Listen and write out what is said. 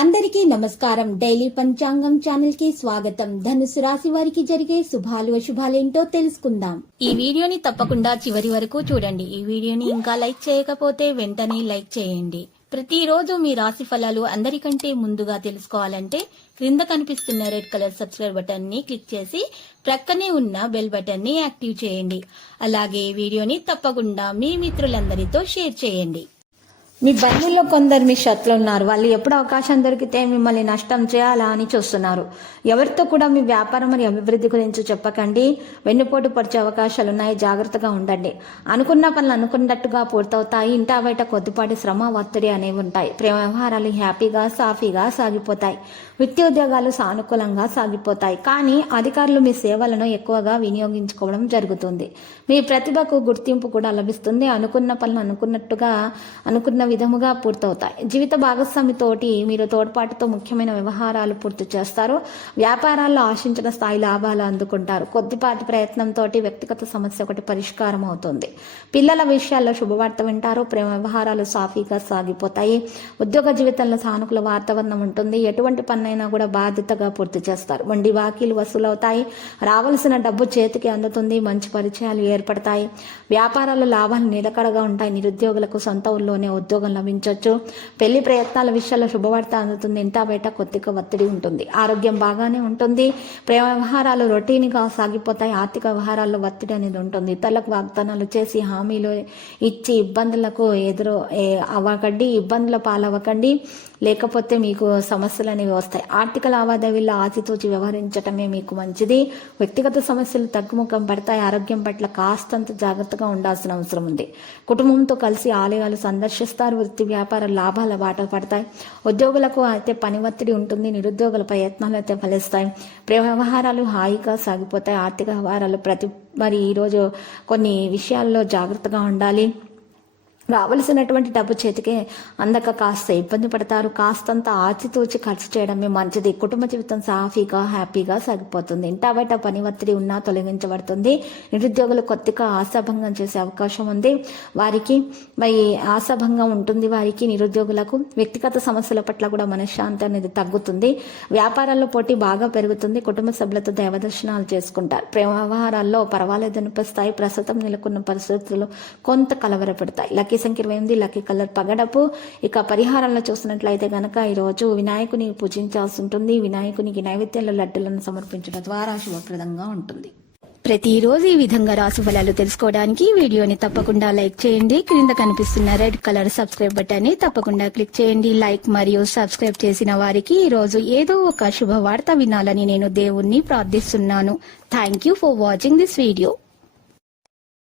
అందరికీ నమస్కారం. డైలీ పంచాంగం ఛానల్ కి స్వాగతం. ధనుసు రాశి వారికి జరిగే శుభాలు అశుభాలేంటో తెలుసుకుందాం. ఈ వీడియోని తప్పకుండా చివరి వరకు చూడండి. ఈ వీడియోని ఇంకా లైక్ చేయకపోతే వెంటనే లైక్ చేయండి. ప్రతిరోజు మీ రాశి ఫలాలు అందరికంటే ముందుగా తెలుసుకోవాలంటే క్రింద కనిపిస్తున్న రెడ్ కలర్ సబ్స్క్రైబ్ బటన్ ని క్లిక్ చేసి ప్రక్కనే ఉన్న బెల్ బటన్ ని యాక్టివ్ చేయండి. అలాగే వీడియోని తప్పకుండా మీ మిత్రులందరితో షేర్ చేయండి. మీ బంధువుల్లో కొందరు మీ శత్రులు ఉన్నారు. వాళ్ళు ఎప్పుడు అవకాశం దొరికితే మిమ్మల్ని నష్టం చేయాలా అని చూస్తున్నారు. ఎవరితో కూడా మీ వ్యాపారం మరియు అభివృద్ధి గురించి చెప్పకండి. వెన్నుపోటు పరిచే అవకాశాలు ఉన్నాయి, జాగ్రత్తగా ఉండండి. అనుకున్న పనులు అనుకున్నట్టుగా పూర్తవుతాయి. ఇంటా బయట కొద్దిపాటి శ్రమ ఒత్తిడి అనేవి ఉంటాయి. ప్రేమ వ్యవహారాలు హ్యాపీగా సాఫీగా సాగిపోతాయి. వృత్తి ఉద్యోగాలు సానుకూలంగా సాగిపోతాయి. కానీ అధికారులు మీ సేవలను ఎక్కువగా వినియోగించుకోవడం జరుగుతుంది. మీ ప్రతిభకు గుర్తింపు కూడా లభిస్తుంది. అనుకున్న పనులు అనుకున్న విధముగా పూర్తవుతాయి. జీవిత భాగస్వామితోటి మీరు తోడ్పాటుతో ముఖ్యమైన వ్యవహారాలు పూర్తి చేస్తారు. వ్యాపారాల్లో ఆశించిన స్థాయి లాభాలు అందుకుంటారు. కొద్దిపాటి ప్రయత్నంతో వ్యక్తిగత సమస్య ఒకటి పరిష్కారం అవుతుంది. పిల్లల విషయాల్లో శుభవార్త వింటారు. ప్రేమ వ్యవహారాలు సాఫీగా సాగిపోతాయి. ఉద్యోగ జీవితంలో సానుకూల వాతావరణం ఉంటుంది. ఎటువంటి పనైనా కూడా బాధ్యతగా పూర్తి చేస్తారు. వడ్డీ బాకీలు వసూలవుతాయి. రావాల్సిన డబ్బు చేతికి అందుతుంది. మంచి పరిచయాలు ఏర్పడతాయి. వ్యాపారాల్లో లాభాలు నిలకడగా ఉంటాయి. నిరుద్యోగులకు సొంత ఊళ్ళోనే ఉద్యోగం లభించవచ్చు. పెళ్లి ప్రయత్నాల విషయాల్లో శుభవార్త అందుతుంది. ఇంటా బయట కొద్దిగా ఒత్తిడి ఉంటుంది. ఆరోగ్యం బాగానే ఉంటుంది. ప్రేమ వ్యవహారాలు రొటీన్గా సాగిపోతాయి. ఆర్థిక వ్యవహారాల్లో ఒత్తిడి అనేది ఉంటుంది. ఇతరులకు వాగ్దానాలు చేసి హామీలు ఇచ్చి ఇబ్బందులకు ఇబ్బందుల పాలవ్వకండి. లేకపోతే మీకు సమస్యలు అనేవి వస్తాయి. ఆర్థిక లావాదేవీల్లో ఆచితూచి వ్యవహరించటమే మీకు మంచిది. వ్యక్తిగత సమస్యలు తగ్గుముఖం పడతాయి. ఆరోగ్యం పట్ల కాస్తంత జాగ్రత్తగా ఉండాల్సిన అవసరం ఉంది. కుటుంబంతో కలిసి ఆలయాలు సందర్శిస్తారు. వృత్తి వ్యాపార లాభాల బాట పడతాయి. ఉద్యోగులకు అయితే పని ఒత్తిడి ఉంటుంది. నిరుద్యోగుల ప్రయత్నాలు అయితే ఫలిస్తాయి. ప్రేమ వ్యవహారాలు హాయిగా సాగిపోతాయి. ఆర్థిక వ్యవహారాలు మరి ఈరోజు కొన్ని విషయాల్లో జాగ్రత్తగా ఉండాలి. రావలసినటువంటి డబ్బు చేతికి అందక కాస్త ఇబ్బంది పడతారు. కాస్తంత ఆచితూచి ఖర్చు చేయడమే మంచిది. కుటుంబ జీవితం సాఫీగా హ్యాపీగా సాగిపోతుంది. ఇంటా బయట పని ఒత్తిడి ఉన్నా తొలగించబడుతుంది. నిరుద్యోగులు కొద్దిగా ఆశాభంగం చేసే అవకాశం ఉంది. వారికి మరి ఆశాభంగం ఉంటుంది. వారికి నిరుద్యోగులకు వ్యక్తిగత సమస్యల పట్ల కూడా మనశ్శాంతి అనేది తగ్గుతుంది. వ్యాపారాల్లో పోటీ బాగా పెరుగుతుంది. కుటుంబ సభ్యులతో దైవదర్శనాలు చేసుకుంటారు. ప్రేమ వ్యవహారాల్లో పర్వాలేదనిపిస్తాయి. ప్రస్తుతం నెలకొన్న పరిస్థితులు కొంత కలవరపెడతాయి. లక్కీ సంఖ్య 28, లక్కీ కలర్ పగడపు. ఇక పరిహారంలో చూసినట్లయితే గనక ఈరోజు వినాయకుని పూజించాల్సి ఉంటుంది. వినాయకునికి నైవేద్యంలో లడ్డులను సమర్పించడం ద్వారా శుభప్రదంగా ఉంటుంది. ప్రతిరోజు ఈ విధంగా రాశి ఫలాలు తెలుసుకోవడానికి వీడియోని తప్పకుండా లైక్ చేయండి. క్రింద కనిపిస్తున్న రెడ్ కలర్ సబ్స్క్రైబ్ బటన్ ని తప్పకుండా క్లిక్ చేయండి. లైక్ మరియు సబ్స్క్రైబ్ చేసిన వారికి ఈ రోజు ఏదో ఒక శుభవార్త వినాలని నేను దేవుణ్ణి ప్రార్థిస్తున్నాను. Thank you for watching this video.